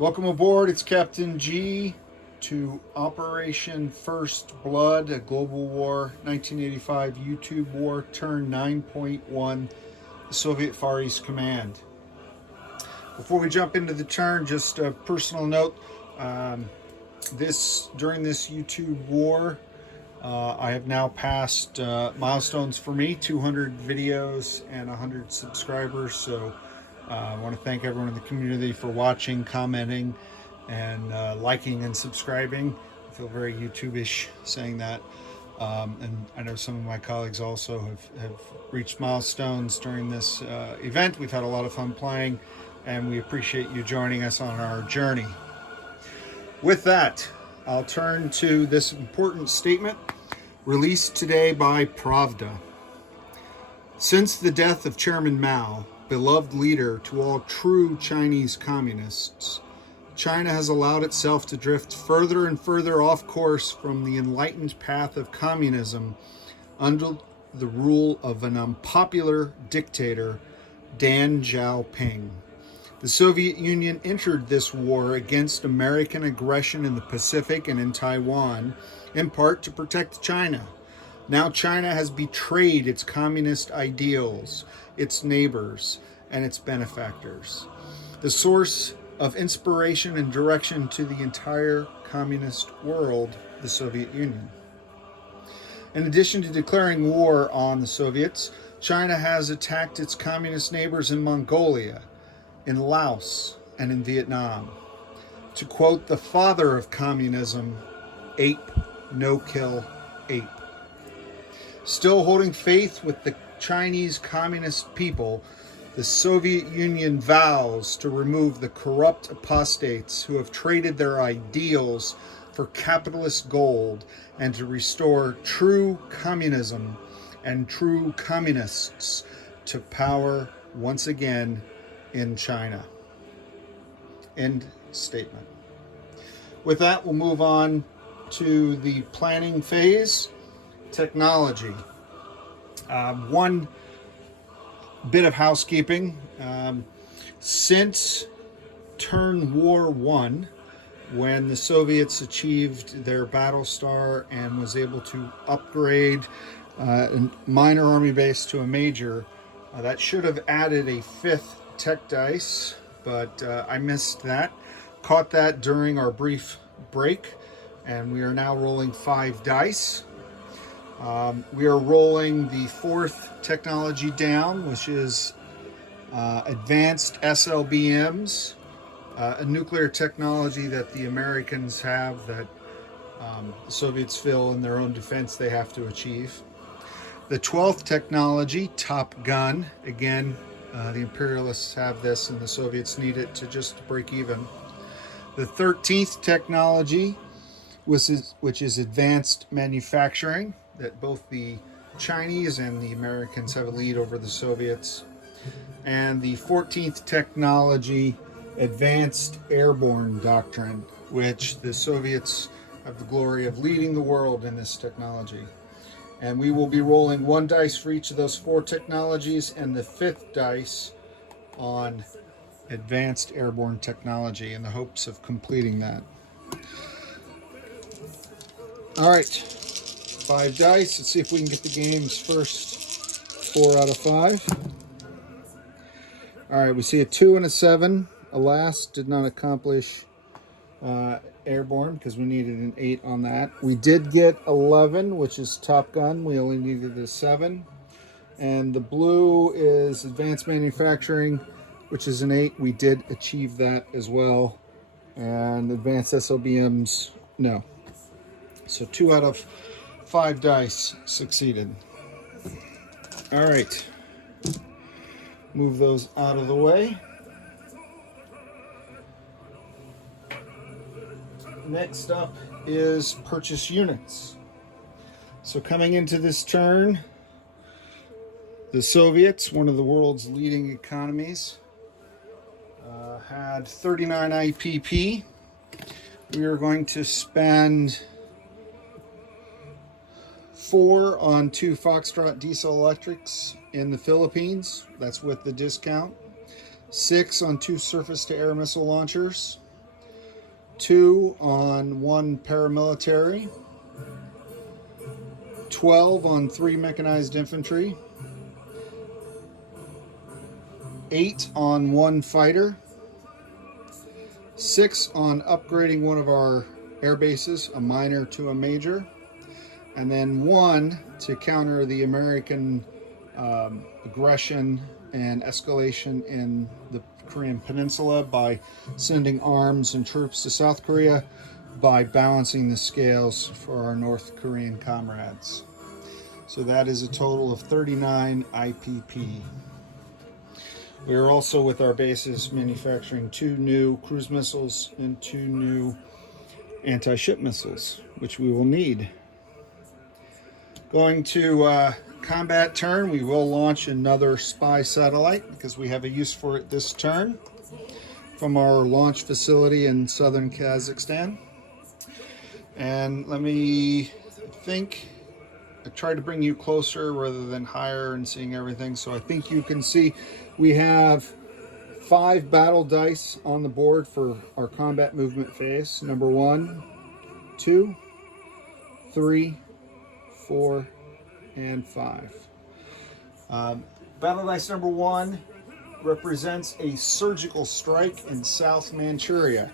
Welcome aboard. It's Captain G to Operation First Blood, a global war, 1985 YouTube war, turn 9.1, the Soviet Far East Command. Before we jump into the turn, just a personal note. During this YouTube war, I have now passed milestones for me, 200 videos and 100 subscribers. So I want to thank everyone in the community for watching, commenting, and liking and subscribing. I feel very YouTube-ish saying that. And I know some of my colleagues also have reached milestones during this event. We've had a lot of fun playing, and we appreciate you joining us on our journey. With that, I'll turn to this important statement released today by Pravda. Since the death of Chairman Mao, beloved leader to all true Chinese communists, China has allowed itself to drift further and further off course from the enlightened path of communism under the rule of an unpopular dictator, Deng Xiaoping. The Soviet Union entered this war against American aggression in the Pacific and in Taiwan, in part to protect China. Now China has betrayed its communist ideals, its neighbors, and its benefactors, the source of inspiration and direction to the entire communist world, the Soviet Union. In addition to declaring war on the Soviets, China has attacked its communist neighbors in Mongolia, in Laos, and in Vietnam. To quote the father of communism, ape, no kill, ape. Still holding faith with the Chinese communist people, the Soviet Union vows to remove the corrupt apostates who have traded their ideals for capitalist gold and to restore true communism and true communists to power once again in China. End statement. With that, we'll move on to the planning phase. Technology. One bit of housekeeping. Since Turn War 1, when the Soviets achieved their battle star and was able to upgrade a minor army base to a major, that should have added a fifth tech dice, but I missed that. Caught that during our brief break, and we are now rolling 5 dice. We are rolling the fourth technology down, which is advanced SLBMs, a nuclear technology that the Americans have that the Soviets feel in their own defense they have to achieve. The 12th technology, Top Gun, again, the imperialists have this and the Soviets need it to just break even. The 13th technology, which is advanced manufacturing, that both the Chinese and the Americans have a lead over the Soviets. And the 14th technology, advanced airborne doctrine, which the Soviets have the glory of leading the world in this technology. And we will be rolling 1 dice for each of those 4 technologies and the 5th dice on advanced airborne technology in the hopes of completing that. All right, 5 dice. Let's see if we can get the game's first 4 out of 5. All right, we see a 2 and a 7. Alas, did not accomplish airborne because we needed an 8 on that. We did get 11, which is Top Gun. We only needed a 7. And the blue is advanced manufacturing, which is an 8. We did achieve that as well. And advanced SLBMs, no. So 2 out of 5 dice succeeded. All right. Move those out of the way. Next up is purchase units. So coming into this turn, the Soviets, one of the world's leading economies, had 39 IPP. We are going to spend 4 on 2 Foxtrot diesel electrics in the Philippines. That's with the discount. 6 on 2 surface-to-air missile launchers. 2 on 1 paramilitary, 12 on 3 mechanized infantry, 8 on 1 fighter, 6 on upgrading one of our air bases, a minor to a major, and then 1 to counter the American aggression and escalation in the Korean Peninsula by sending arms and troops to South Korea, by balancing the scales for our North Korean comrades. So that is a total of 39 IPP. We are also, with our bases, manufacturing 2 new cruise missiles and 2 new anti-ship missiles, which we will need. Going to combat turn, we will launch another spy satellite because we have a use for it this turn from our launch facility in southern Kazakhstan. And let me think. I tried to bring you closer rather than higher and seeing everything, so I think you can see we have 5 battle dice on the board for our combat movement phase. Number 1, 2, 3, 4, and 5. Battle dice number 1 represents a surgical strike in South Manchuria.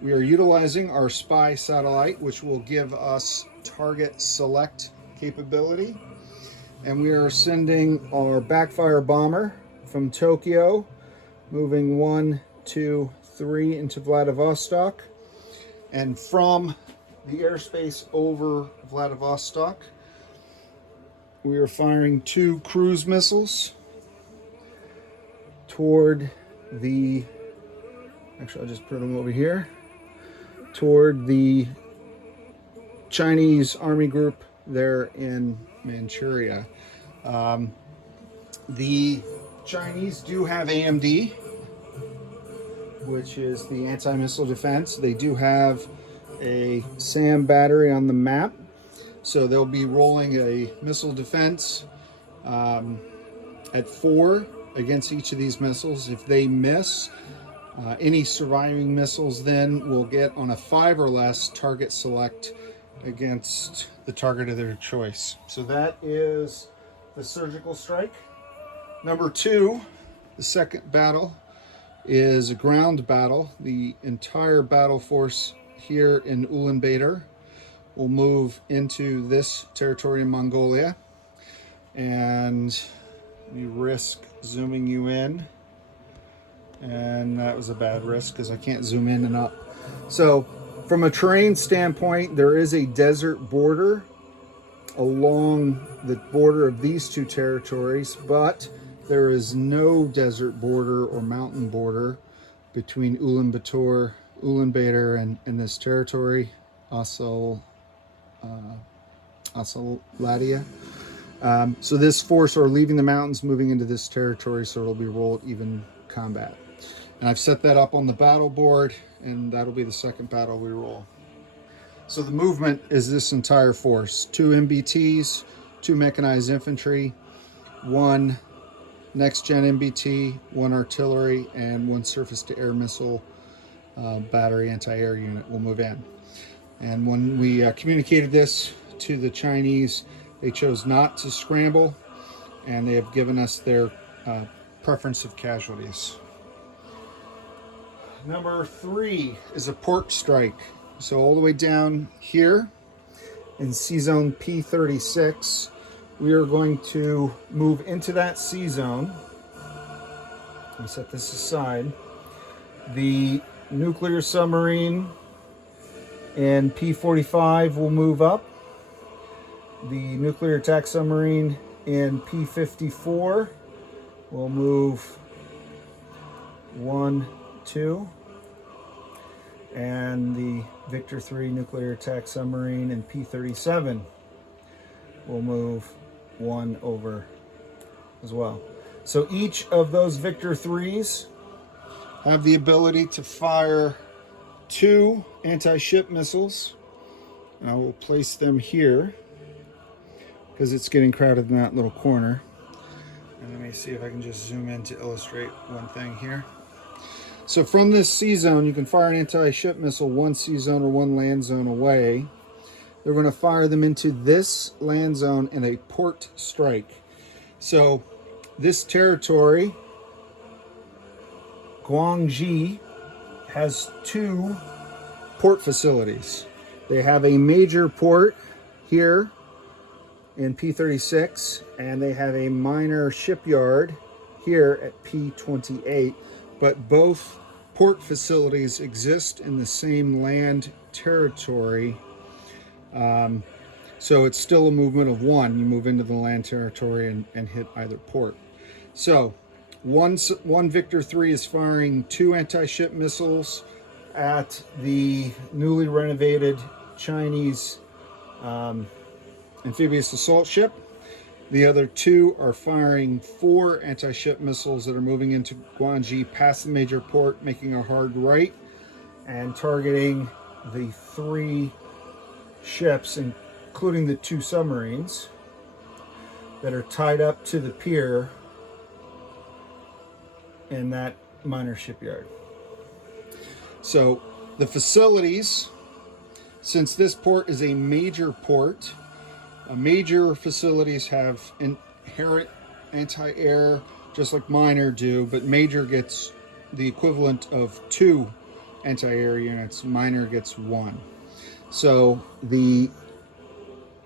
We are utilizing our spy satellite, which will give us target select capability, and we are sending our backfire bomber from Tokyo, moving 1, 2, 3 into Vladivostok, and from the airspace over Vladivostok we are firing 2 cruise missiles toward the, actually I'll just put them over here, toward the Chinese army group there in Manchuria. The Chinese do have AMD, which is the anti-missile defense. They do have a SAM battery on the map, so they'll be rolling a missile defense at 4 against each of these missiles. If they miss, any surviving missiles then will get on a 5 or less target select against the target of their choice. So that is the surgical strike. Number 2, the second battle, is a ground battle. The entire battle force here in Ulaanbaatar will move into this territory in Mongolia. And we risk zooming you in. And that was a bad risk because I can't zoom in and up. So from a terrain standpoint, there is a desert border along the border of these 2 territories, but there is no desert border or mountain border between Ulaanbaatar and this territory, Asaladia. So this force are leaving the mountains, moving into this territory, so it'll be rolled even combat. And I've set that up on the battle board, and that'll be the second battle we roll. So the movement is this entire force: 2 MBTs, 2 mechanized infantry, 1 next-gen MBT, 1 artillery, and 1 surface-to-air missile battery anti-air unit will move in. And when we communicated this to the Chinese, they chose not to scramble, and they have given us their preference of casualties. Number 3 is a port strike. So all the way down here in C-Zone P36, we are going to move into that C-Zone. Let me set this aside. The nuclear submarine in P45 will move up. The nuclear attack submarine in P54 will move 1, 2. And the Victor 3 nuclear attack submarine in P37 will move 1 over as well. So each of those Victor 3s have the ability to fire 2 anti-ship missiles. And I will place them here because it's getting crowded in that little corner. And let me see if I can just zoom in to illustrate one thing here. So from this C zone, you can fire an anti-ship missile one C zone or one land zone away. They're going to fire them into this land zone in a port strike. So this territory, Guangxi, has two port facilities. They have a major port here in P36, and they have a minor shipyard here at P28, but both port facilities exist in the same land territory. So it's still a movement of one. You move into the land territory and hit either port. So one Victor 3 is firing two anti-ship missiles at the newly renovated Chinese amphibious assault ship. The other two are firing four anti-ship missiles that are moving into Guangxi past the major port, making a hard right and targeting the three ships, including the two submarines that are tied up to the pier in that minor shipyard. So the facilities, since this port is a major port, major facilities have inherent anti-air, just like minor do, but major gets the equivalent of two anti-air units, minor gets one. So the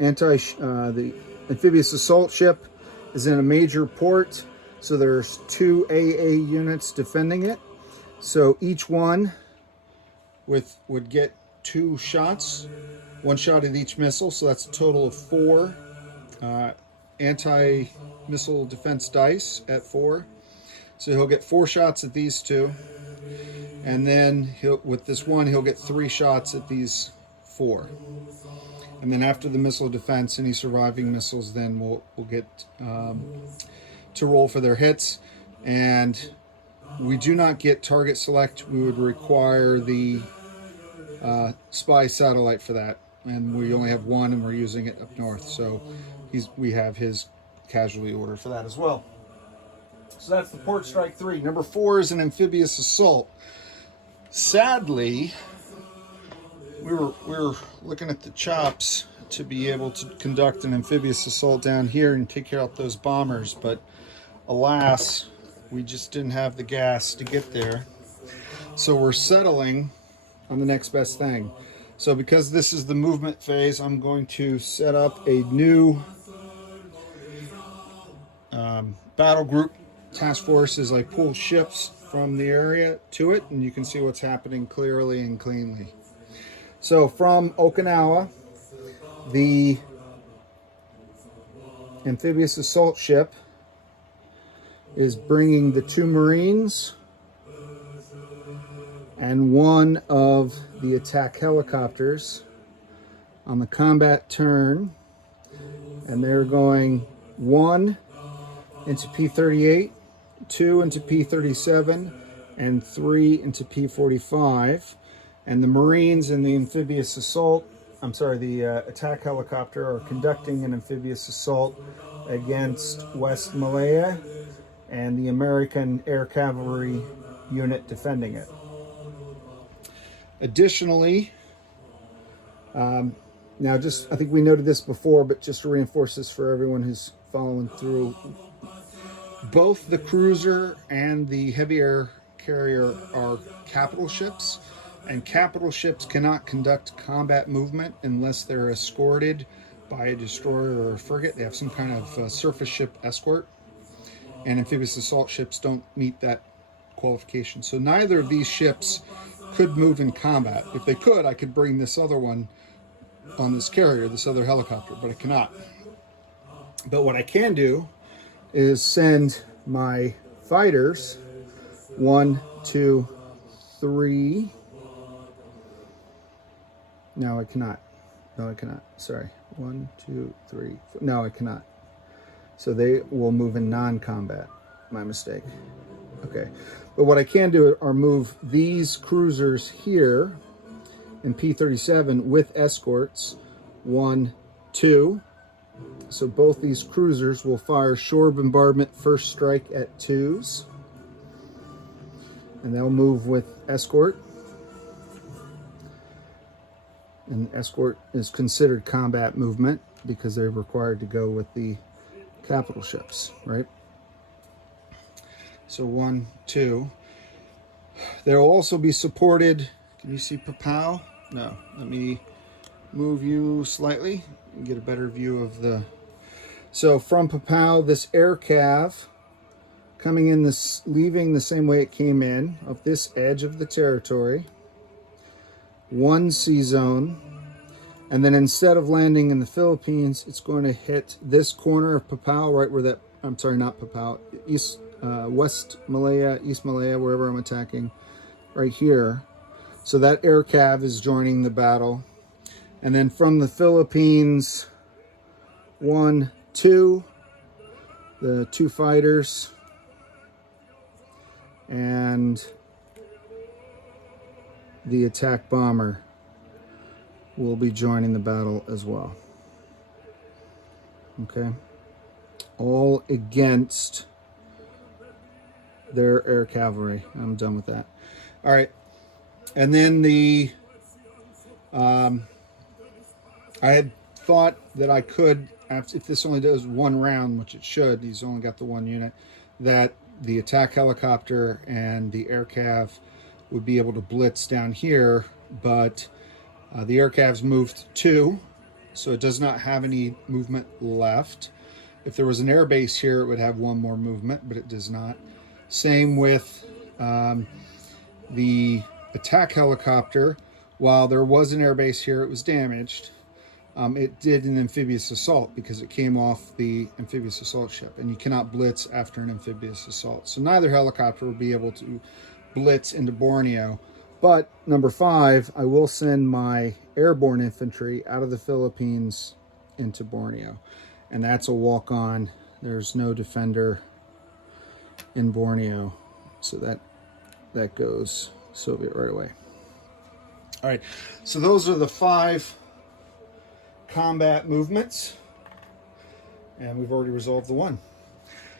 amphibious assault ship is in a major port, so there's two AA units defending it. So each one would get two shots, one shot at each missile, so that's a total of four anti-missile defense dice at 4. So he'll get 4 shots at these two, and then with this one he'll get 3 shots at these 4. And then after the missile defense, any surviving missiles then will get to roll for their hits. And we do not get target select. We would require the spy satellite for that, and we only have one, and we're using it up north, so we have his casualty order for that as well. So that's the port strike 3. Number 4 is an amphibious assault. Sadly, we were looking at the chops to be able to conduct an amphibious assault down here and take out those bombers, but alas, we just didn't have the gas to get there. So we're settling on the next best thing. So because this is the movement phase, I'm going to set up a new battle group task force as I pull ships from the area to it, and you can see what's happening clearly and cleanly. So from Okinawa, the amphibious assault ship is bringing the 2 Marines and 1 of the attack helicopters on the combat turn, and they're going 1 into P38, 2 into P37, and 3 into P45. And the Marines and the amphibious assault, the attack helicopter are conducting an amphibious assault against West Malaya and the American Air Cavalry unit defending it. Additionally, now I think we noted this before, but just to reinforce this for everyone who's following through, both the cruiser and the heavy air carrier are capital ships, and capital ships cannot conduct combat movement unless they're escorted by a destroyer or a frigate. They have some kind of surface ship escort, and amphibious assault ships don't meet that qualification. So neither of these ships could move in combat. If they could, I could bring this other one on this carrier, this other helicopter, but I cannot. But what I can do is send my fighters 1, 2, 3. No, I cannot. Sorry. 1, 2, 3, 4. No, I cannot. So they will move in non-combat. My mistake. Okay. But what I can do are move these cruisers here in P37 with escorts. 1, 2. So both these cruisers will fire shore bombardment first strike at 2s. and they'll move with escort. And escort is considered combat movement because they're required to go with the capital ships, right? So 1, 2. They'll also be supported. Can you see Papau? No. Let me move you slightly and get a better view of the... So from Papau, this air cav coming in this, leaving the same way it came in, of this edge of the territory, 1 sea zone, and then instead of landing in the Philippines, it's going to hit this corner of Papau, right where that, I'm sorry, not Papau, West Malaya, East Malaya, wherever I'm attacking, right here. So that air cav is joining the battle. And then from the Philippines, 1, 2, the 2 fighters, and the attack bomber will be joining the battle as well. Okay, all against their air cavalry. I'm done with that. All right, and then the I had thought that I could, if this only does 1 round, which it should, he's only got the 1 unit, that the attack helicopter and the air cav would be able to blitz down here, but the air cav's moved 2, so it does not have any movement left. If there was an air base here, it would have 1 more movement, but it does not. Same with the attack helicopter. While there was an air base here, it was damaged. It did an amphibious assault because it came off the amphibious assault ship, and you cannot blitz after an amphibious assault. So neither helicopter will be able to blitz into Borneo. But number 5, I will send my airborne infantry out of the Philippines into Borneo, and that's a walk-on. There's no defender in Borneo, so that goes Soviet right away. All right, so those are the 5 combat movements, and we've already resolved the 1.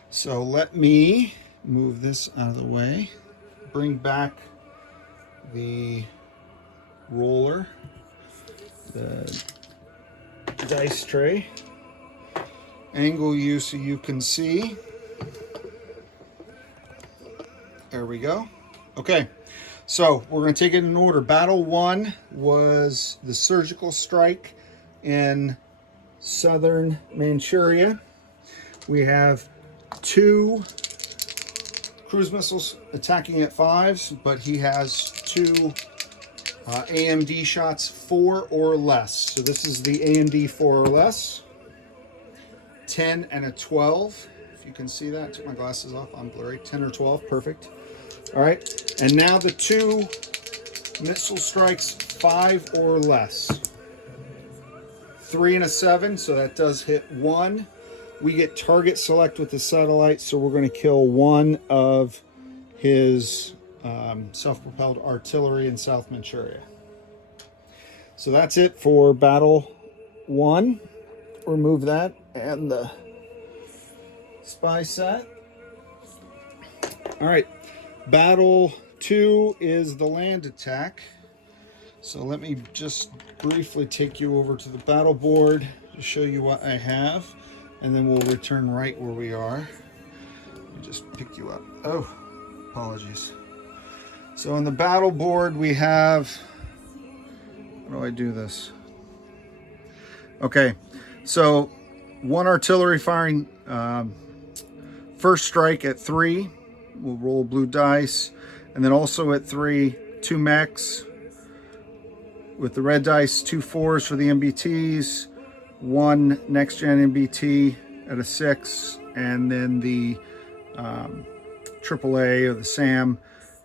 So let me move this out of the way, bring back the roller, the dice tray, angle you so you can see. There we go. Okay, so we're going to take it in order. Battle 1 was the surgical strike in southern Manchuria. We have 2 cruise missiles attacking at 5s, but he has 2 AMD shots 4 or less. So this is the AMD 4 or less. 10 and a 12. If you can see that, I took my glasses off, I'm blurry. 10 or 12, perfect. All right, and now the 2 missile strikes 5 or less. 3 and a 7, so that does hit 1. We get target select with the satellite, so we're going to kill 1 of his self-propelled artillery in South Manchuria. So that's it for battle 1. Remove that and the spy set. All right, battle 2 is the land attack. So let me just briefly take you over to the battle board to show you what I have, and then we'll return right where we are. Let me just pick you up. Oh, apologies. So on the battle board we have, how do I do this? Okay, so 1 artillery firing first strike at 3. We'll roll blue dice, and then also at 3, 2 mechs. With the red dice, 2 4s for the MBTs, 1 next gen MBT at a 6, and then the AAA or the SAM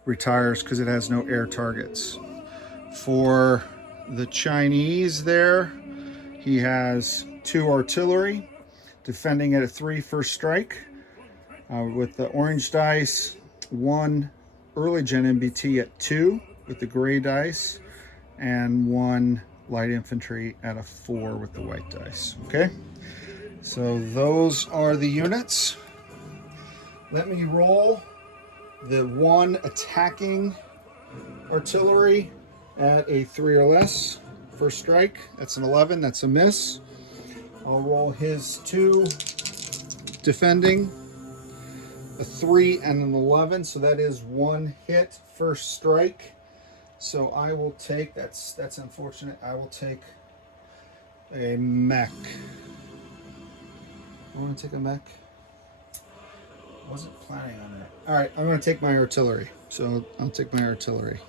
retires because it has no air targets. For the Chinese there, he has 2 artillery defending at a 3 first strike. With the orange dice, 1 early gen MBT at 2 with the gray dice, and 1 light infantry at a 4 with the white dice. Okay, so those are the units. Let me roll the one attacking artillery at a 3 or less. First strike, that's an 11, that's a miss. I'll roll his 2 defending, a 3 and an 11, so that is 1 hit, first strike. So I will take, that's unfortunate, I will take a mech. I want to take a mech. Wasn't planning on that. All right, I'm going to take my artillery. So I'll take my artillery,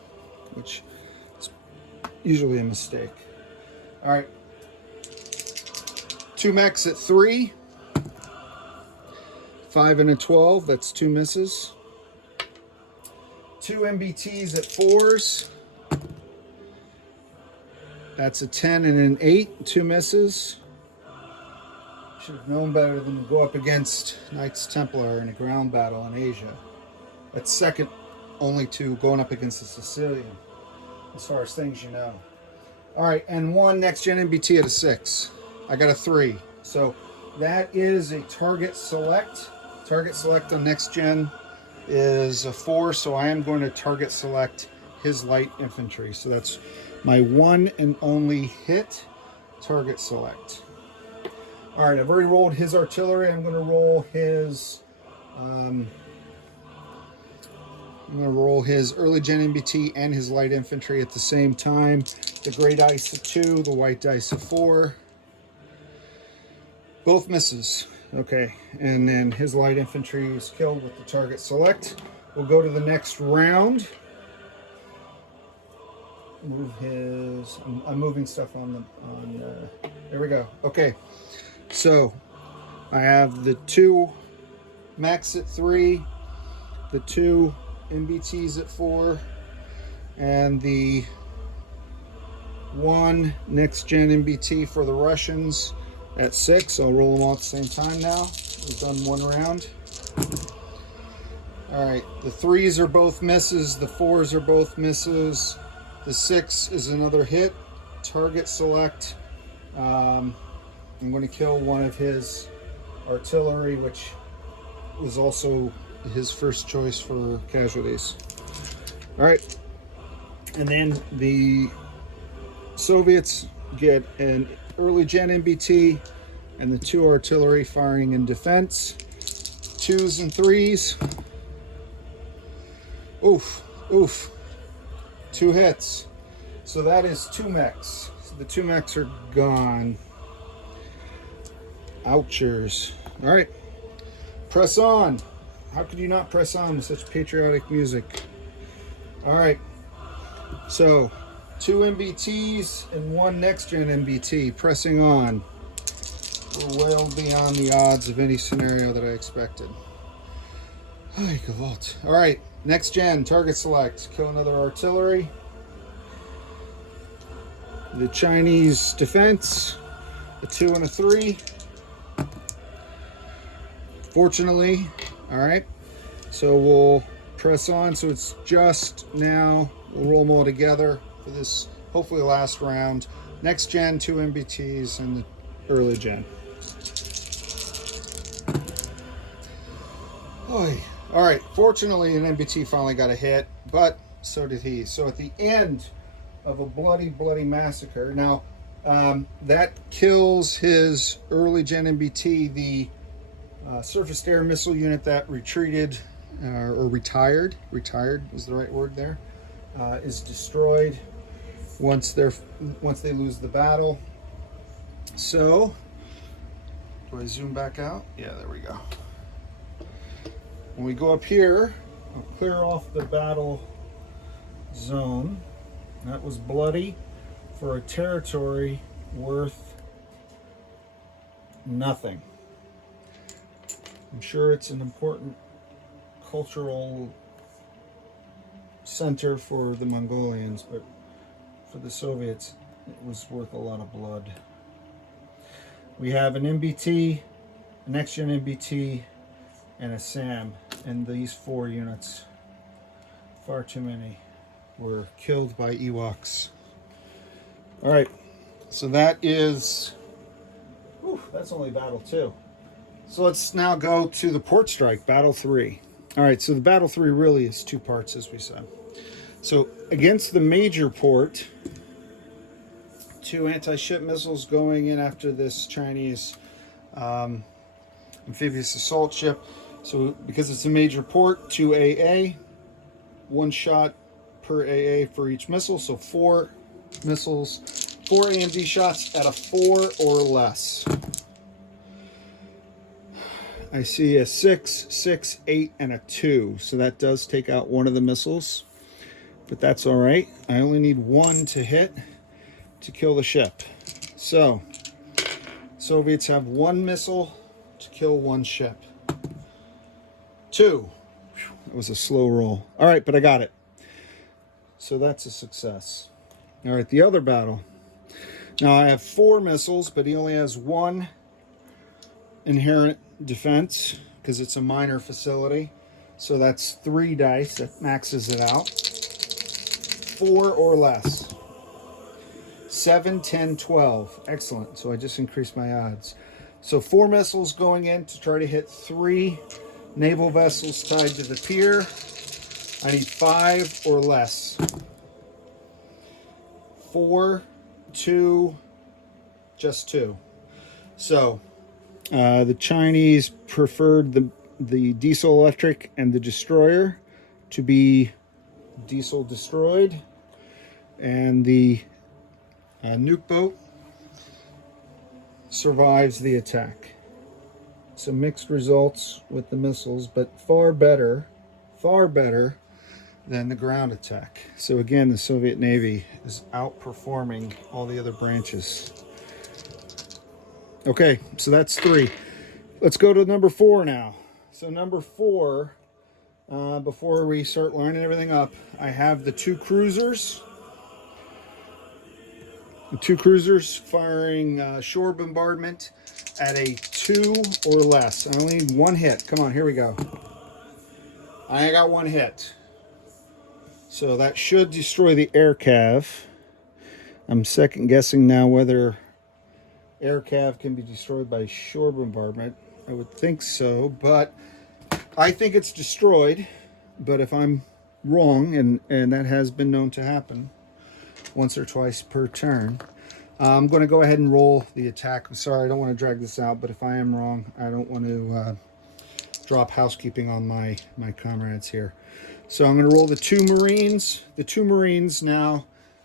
which is usually a mistake. All right. 2 mechs at 3. 5 and a 12. That's 2 misses. 2 MBTs at 4s. That's a 10 and an 8. 2 misses. Should have known better than to go up against Knights Templar in a ground battle in Asia. That's second only to going up against the Sicilian, as far as things you know. All right, and 1 next gen MBT at a 6. I got a 3. So that is a target select. Target select on next gen is a 4, so I am going to target select his light infantry. So that's my 1 and only hit, target select. All right, I've already rolled his artillery. I'm going to roll his early gen MBT and his light infantry at the same time. The gray dice of 2, the white dice of 4. Both misses. Okay, and then his light infantry is killed with the target select. We'll go to the next round. Move his. I'm moving stuff on the. There we go. Okay. So, I have the 2 mechs at 3, the 2 MBTs at 4, and the 1 next gen MBT for the Russians at 6. I'll roll them all at the same time now. We've done 1 round. All right, the 3s are both misses, the 4s are both misses, the 6 is another hit. Target select. I'm going to kill one of his artillery, which was also his first choice for casualties. All right. And then the Soviets get an early gen MBT and the 2 artillery firing in defense. 2s and 3s. Oof, oof. 2 hits. So that is 2 mechs. So the 2 mechs are gone. Ouchers. All right, press on. How could you not press on with such patriotic music? All right, so 2 MBTs and 1 next gen MBT. Pressing on. We're well beyond the odds of any scenario that I expected. All right, next gen, target select. Kill another artillery. The Chinese defense, a 2 and a 3. Fortunately, all right, so we'll press on. So it's just now, we'll roll them all together for this hopefully last round. Next gen, 2 MBTs, and the early gen. Oy. All right, fortunately an MBT finally got a hit, but so did he. So at the end of a bloody massacre, now that kills his early gen MBT, the surface air missile unit that retreated or retired is the right word there, is destroyed once they lose the battle. So do I zoom back out? Yeah, there we go. When we go up here, I'll clear off the battle zone. That was bloody for a territory worth nothing. I'm sure it's an important cultural center for the Mongolians, but for the Soviets, it was worth a lot of blood. We have an MBT, a next-gen MBT, and a SAM, and these 4 units, far too many, were killed by Ewoks. All right, so that is, that's only battle 2. So let's now go to the port strike, battle 3. All right, so the Battle 3 really is two parts, as we said. So against the major port, 2 anti-ship missiles going in after this Chinese amphibious assault ship. So because it's a major port, 2 AA, 1 shot per AA for each missile. So 4 missiles, 4 AMD shots at a 4 or less. I see a 6, 6, 8, and a 2. So that does take out one of the missiles, but that's all right. I only need 1 to hit to kill the ship. So Soviets have 1 missile to kill 1 ship. 2. It was a slow roll. All right, but I got it. So that's a success. All right, the other battle. Now I have 4 missiles, but he only has 1 inherent defense because it's a minor facility. So that's 3 dice. That maxes it out. 4 or less. 7, 10, 12. Excellent. So I just increased my odds. So 4 missiles going in to try to hit 3 naval vessels tied to the pier. I need 5 or less. 4, 2, just 2. So the Chinese preferred the diesel electric and the destroyer to be diesel destroyed, and the nuke boat survives the attack. Some mixed results with the missiles, but far better than the ground attack. So again, the Soviet Navy is outperforming all the other branches. Okay, so that's 3. Let's go to number 4 now. So number 4, before we start lining everything up, I have the 2 cruisers. The 2 cruisers firing shore bombardment at a 2 or less. I only need 1 hit. Come on, here we go. I got 1 hit. So that should destroy the air cav. I'm second guessing now whether air cav can be destroyed by shore bombardment. I would think so, but I think it's destroyed. But if I'm wrong, and that has been known to happen once or twice per turn, I'm going to go ahead and roll the attack. I'm sorry, I don't want to drag this out, but if I am wrong, I don't want to drop housekeeping on my comrades here. So I'm going to roll the 2 Marines. The 2 Marines now,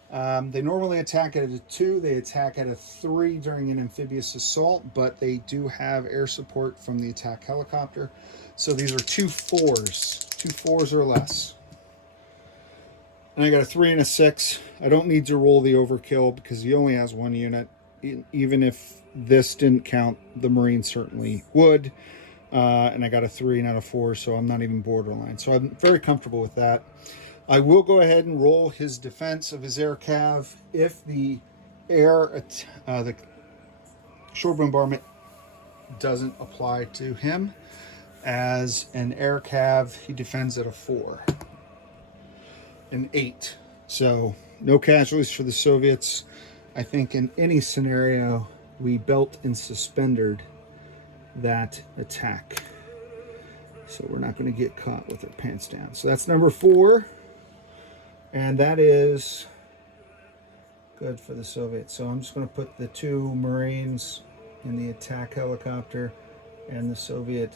they normally attack at a 2. They attack at a 3 during an amphibious assault, but they do have air support from the attack helicopter. So these are 2 4s. 2 4s or less. And I got a 3 and a 6. I don't need to roll the overkill because he only has 1 unit. Even if this didn't count, the Marine certainly would. And I got a 3, not a 4, so I'm not even borderline. So I'm very comfortable with that. I will go ahead and roll his defense of his air cav if the the shore bombardment doesn't apply to him. As an air cav, he defends at a 4. An 8. So no casualties for the Soviets. I think in any scenario, we belt and suspended that attack. So we're not going to get caught with our pants down. So that's number 4. And that is good for the Soviets. So I'm just going to put the 2 Marines in the attack helicopter and the Soviet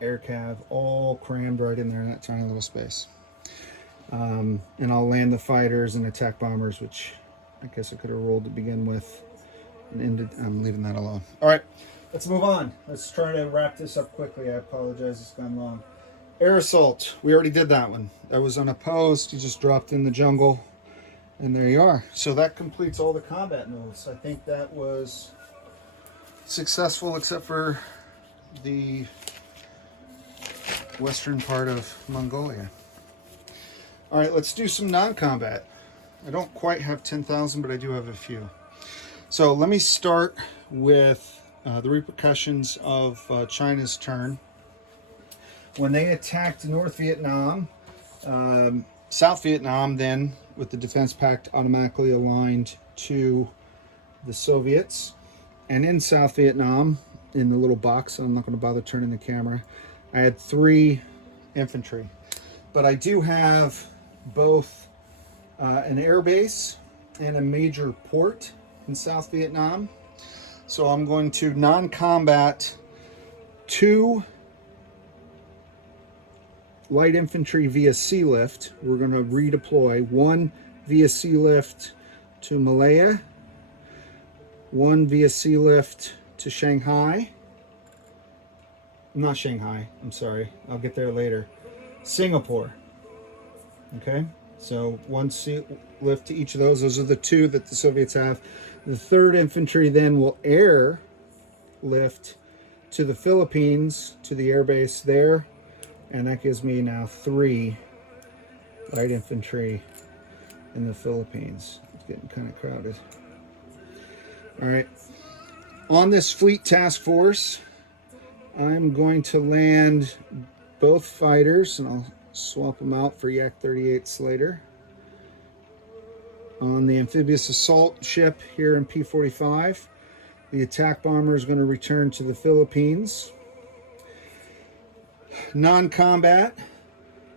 air cav all crammed right in there in that tiny little space. And I'll land the fighters and attack bombers, which I guess I could have rolled to begin with. And I'm leaving that alone. All right, let's move on. Let's try to wrap this up quickly. I apologize, it's gone long. Air assault. We already did that one. That was unopposed. You just dropped in the jungle, and there you are. So that completes all the combat moves. I think that was successful, except for the western part of Mongolia. All right, let's do some non-combat. I don't quite have 10,000, but I do have a few. So let me start with the repercussions of China's turn. When they attacked North Vietnam, South Vietnam then, with the defense pact automatically aligned to the Soviets. And in South Vietnam, in the little box, I'm not going to bother turning the camera, I had 3 infantry. But I do have both an air base and a major port in South Vietnam. So I'm going to non-combat 2 light infantry via sea lift. We're going to redeploy 1 via sea lift to Malaya, 1 via sea lift to Shanghai. Not Shanghai, I'm sorry, I'll get there later. Singapore. Okay, so 1 sea lift to each of those. Those are the 2 that the Soviets have. The 3rd Infantry then will air lift to the Philippines, to the air base there, and that gives me now 3 light infantry in the Philippines. It's getting kind of crowded. All right, on this fleet task force, I'm going to land both fighters, and I'll swap them out for Yak-38s later, on the amphibious assault ship here in P-45. The attack bomber is going to return to the Philippines. Non-combat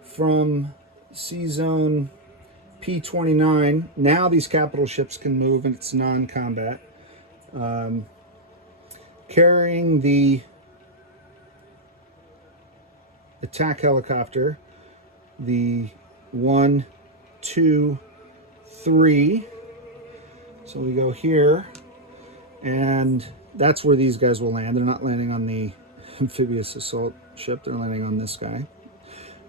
from Sea Zone P-29. Now these capital ships can move, and it's non-combat. Carrying the attack helicopter, the 1, 2, 3. So we go here, and that's where these guys will land. They're not landing on the amphibious assault ship, they're landing on this guy.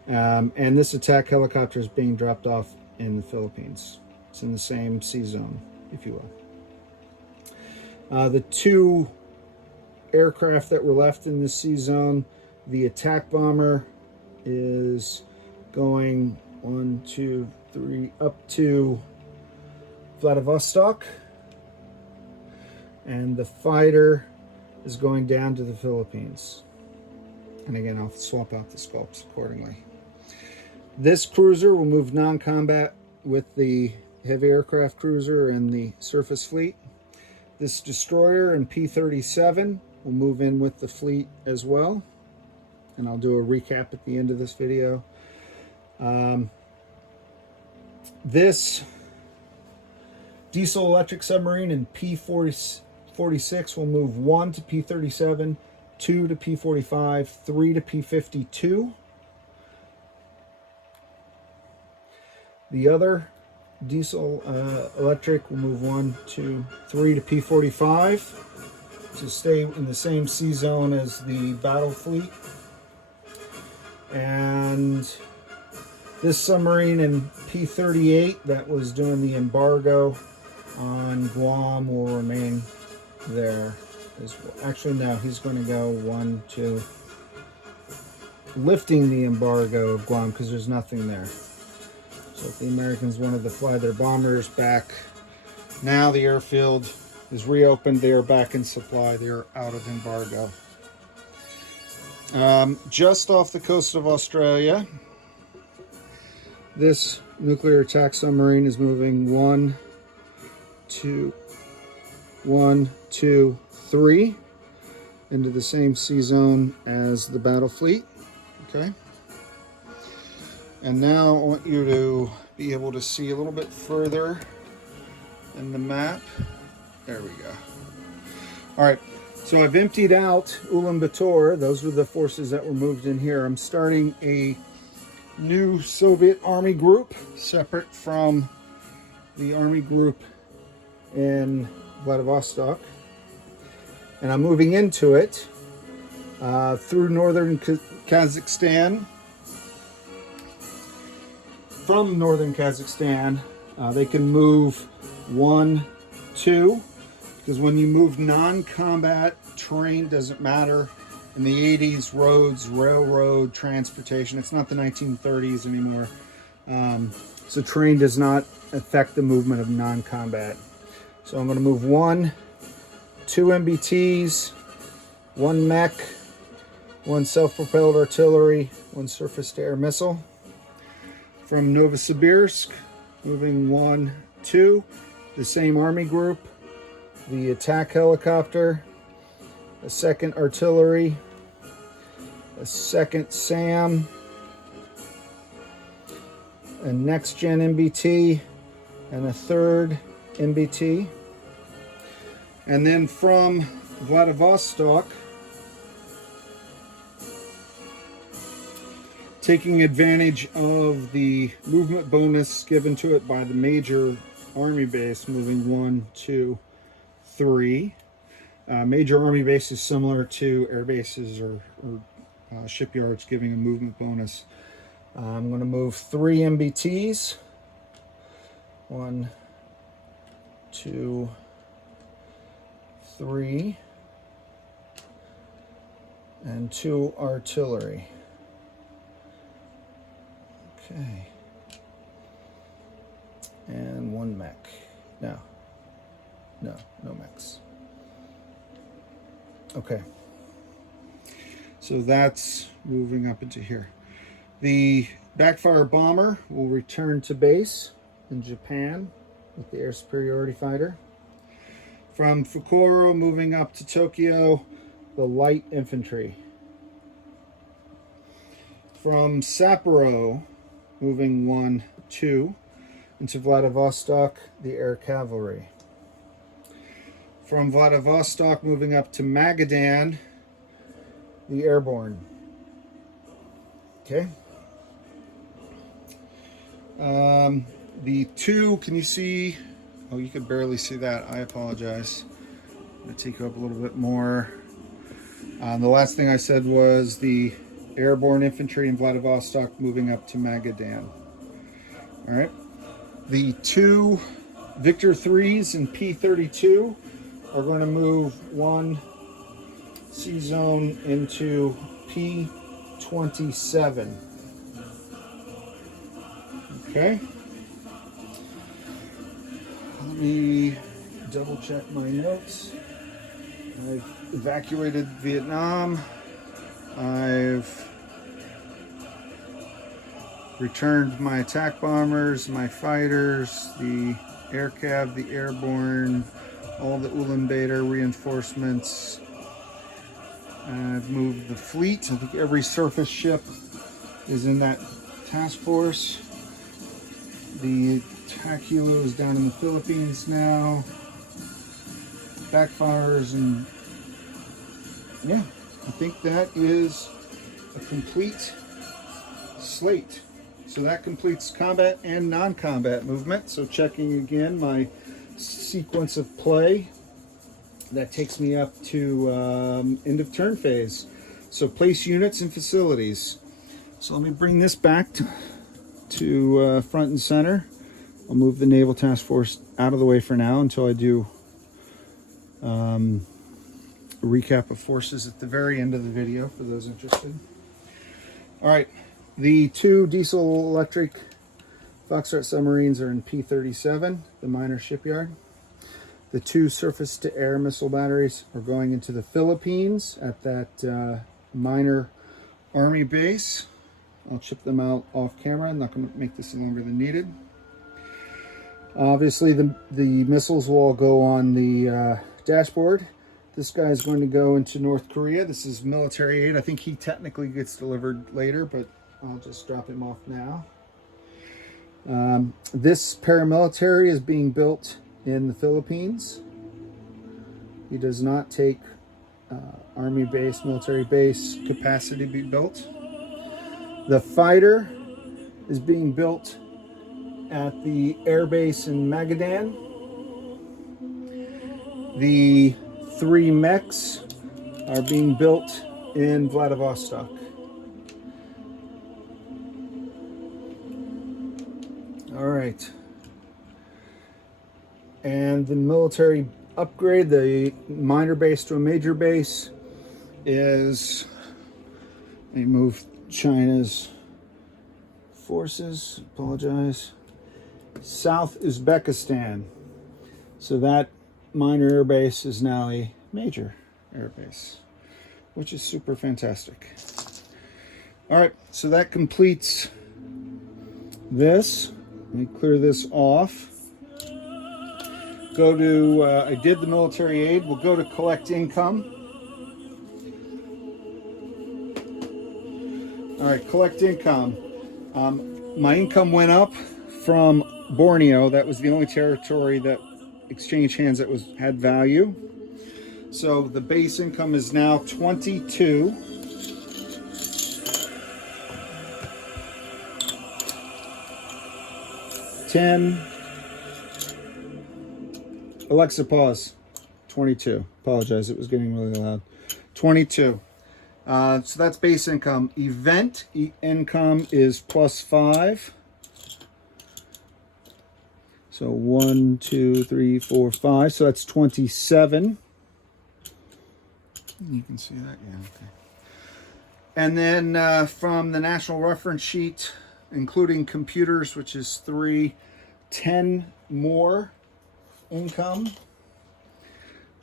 And this attack helicopter is being dropped off in the Philippines. It's in the same sea zone, if you will. The 2 aircraft that were left in the sea zone, the attack bomber is going 1, 2, 3 up to Vladivostok, and the fighter is going down to the Philippines. And again, I'll swap out the scopes accordingly. This cruiser will move non-combat with the heavy aircraft cruiser and the surface fleet. This destroyer and P-37 will move in with the fleet as well, and I'll do a recap at the end of this video. This diesel electric submarine in P-46 will move 1 to P-37, 2 to P-45, 3 to P-52. The other diesel electric will move 1, 2, 3 to P-45 to stay in the same sea zone as the battle fleet. And this submarine in P-38 that was doing the embargo on Guam will remain there as well. Actually, no, he's going to go 1, 2, lifting the embargo of Guam because there's nothing there. So if the Americans wanted to fly their bombers back, now the airfield is reopened. They are back in supply. They are out of embargo. Just off the coast of Australia, this nuclear attack submarine is moving 1, 2, 3 into the same sea zone as the battle fleet. Okay. And now I want you to be able to see a little bit further in the map. There we go. All right, so I've emptied out Ulaanbaatar. Those were the forces that were moved in here. I'm starting a new Soviet Army group separate from the Army group in Vladivostok. And I'm moving into it through northern Kazakhstan. From northern Kazakhstan, they can move 1, 2, because when you move non-combat, terrain doesn't matter. In the 80s, roads, railroad, transportation, it's not the 1930s anymore. So terrain does not affect the movement of non-combat. So I'm going to move 1, 2 MBTs, 1 mech, 1 self-propelled artillery, 1 surface-to-air missile. From Novosibirsk, moving 1, 2, the same army group, the attack helicopter, a 2nd artillery, a second SAM, a next gen MBT, and a third MBT. And then from Vladivostok, taking advantage of the movement bonus given to it by the major army base, moving 1, 2, 3. Major army base is similar to air bases or shipyards giving a movement bonus. I'm going to move 3 MBTs. 1, 2, 3, and 2 artillery. Okay. And 1 mech. No mechs. Okay. So that's moving up into here. The backfire bomber will return to base in Japan with the air superiority fighter. From Fukuro, moving up to Tokyo, the light infantry. From Sapporo, moving 1, 2, into Vladivostok, the air cavalry. From Vladivostok, moving up to Magadan, the airborne. Okay. The 2, can you see? Oh, you could barely see that. I apologize. I'm going to take you up a little bit more. The last thing I said was the airborne infantry in Vladivostok moving up to Magadan. All right. The 2 Victor 3s in P-32 are going to move 1 C zone into P-27. Okay. Let me double check my notes. I've evacuated Vietnam. I've returned my attack bombers, my fighters, the air cav, the airborne, all the Ulaanbaatar reinforcements. I've moved the fleet. I think every surface ship is in that task force. The attack helo is down in the Philippines now. Backfires, and yeah, I think that is a complete slate. So that completes combat and non-combat movement. So checking again my sequence of play, that takes me up to end of turn phase. So place units and facilities. So let me bring this back to front and center. I'll move the Naval Task Force out of the way for now until I do a recap of forces at the very end of the video for those interested. All right, the 2 diesel electric Foxtrot submarines are in P-37, the minor shipyard. The 2 surface-to-air missile batteries are going into the Philippines at that minor army base. I'll chip them out off camera. I'm not going to make this longer than needed. Obviously, the missiles will all go on the dashboard. This guy is going to go into North Korea. This is military aid. I think he technically gets delivered later, but I'll just drop him off now. This paramilitary is being built in the Philippines. He does not take army base, military base capacity to be built. The fighter is being built at the air base in Magadan. The 3 mechs are being built in Vladivostok. All right. And the military upgrade, the minor base to a major base, is, let me move China's forces, apologize, South Uzbekistan. So that minor air base is now a major air base, which is super fantastic. All right, so that completes this. Let me clear this off. Go to, I did the military aid. We'll go to collect income. All right, collect income. My income went up from Borneo. That was the only territory that exchange hands that had value. So the base income is now 22. Alexa, pause. 22. Apologize, it was getting really loud. 22. So that's base income. Event income is +5. So 1, 2, 3, 4, 5. So that's 27. You can see that, yeah, okay. And then from the national reference sheet, including computers, which is 3, 10 more income.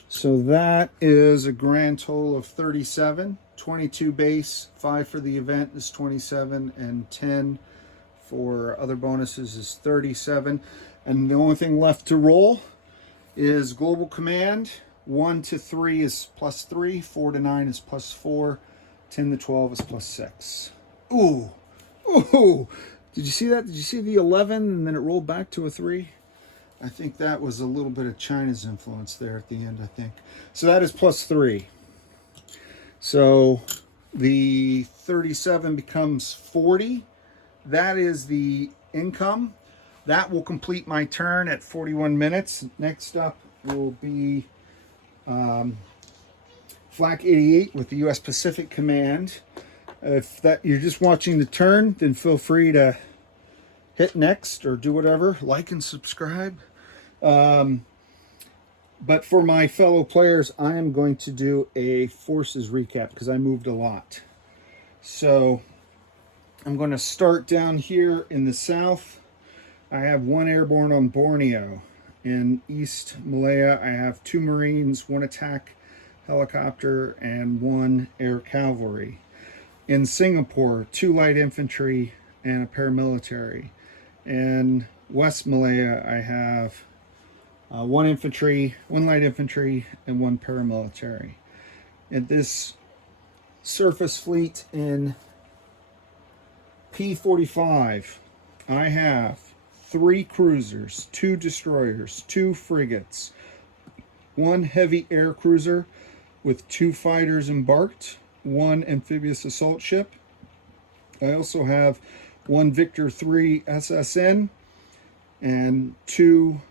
So that is a grand total of 37. 22 base, 5 for the event is 27, and 10 for other bonuses is 37. And the only thing left to roll is Global Command. 1 to 3 is +3, 4 to 9 is +4, 10 to 12 is +6. Ooh, ooh! Did you see that? Did you see the 11 and then it rolled back to a 3? I think that was a little bit of China's influence there at the end, I think. So that is +3. So the 37 becomes 40. That is the income. That will complete my turn at 41 minutes. Next up will be Flak 88 with the U.S. Pacific Command. If that you're just watching the turn, then feel free to hit next or do whatever, like and subscribe. But for my fellow players, I am going to do a forces recap because I moved a lot. So I'm going to start down here in the south. I have 1 airborne on Borneo. In East Malaya, I have 2 Marines, 1 attack helicopter, and 1 air cavalry. In Singapore, 2 light infantry and a paramilitary. In West Malaya, I have 1 infantry, 1 light infantry, and 1 paramilitary. At this surface fleet in P45, I have 3 cruisers, 2 destroyers, 2 frigates, 1 heavy air cruiser with 2 fighters embarked, 1 amphibious assault ship. I also have 1 Victor 3 SSN and 2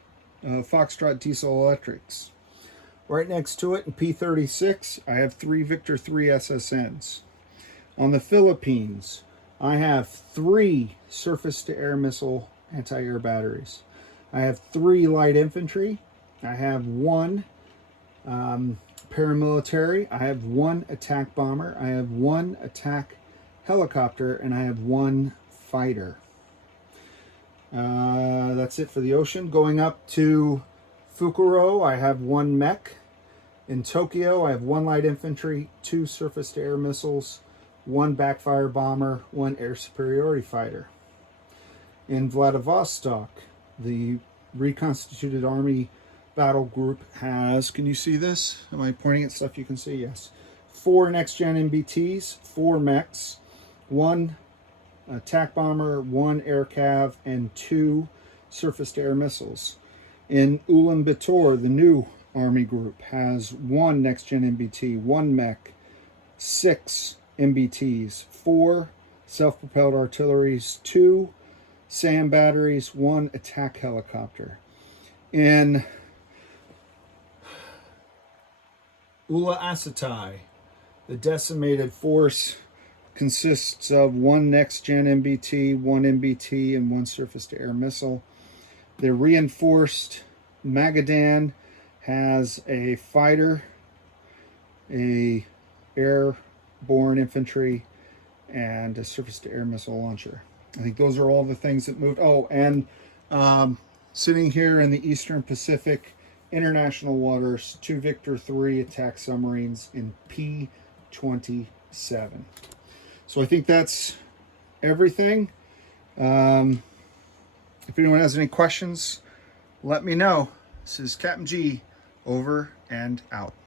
Foxtrot diesel electrics. Right next to it in P36, I have 3 Victor 3 SSNs. On the Philippines, I have 3 surface-to-air missile anti-air batteries. I have 3 light infantry. I have 1 paramilitary. I have 1 attack bomber. I have 1 attack helicopter, and I have 1 fighter. That's it for the ocean. Going up to Fukuro, I have 1 mech. In Tokyo, I have 1 light infantry, 2 surface-to-air missiles, 1 backfire bomber, 1 air superiority fighter. In Vladivostok, the reconstituted army battle group has, can you see this? Am I pointing at stuff you can see? Yes. 4 next-gen MBTs, 4 mechs, 1 attack bomber, 1 air cav, and 2 surface-to-air missiles. In Ulaanbaatar, the new army group has 1 next-gen MBT, 1 mech, 6 MBTs, 4 self-propelled artilleries, 2 SAM batteries, 1 attack helicopter. In Ulaanbaatar, the decimated force consists of 1 next-gen MBT, 1 MBT, and 1 surface-to-air missile. The reinforced Magadan has a fighter, a airborne infantry, and a surface-to-air missile launcher. I think those are all the things that moved. Oh, and sitting here in the Eastern Pacific international waters, 2 Victor 3 attack submarines in P27. So I think that's everything. If anyone has any questions, let me know. This is Captain G, over and out.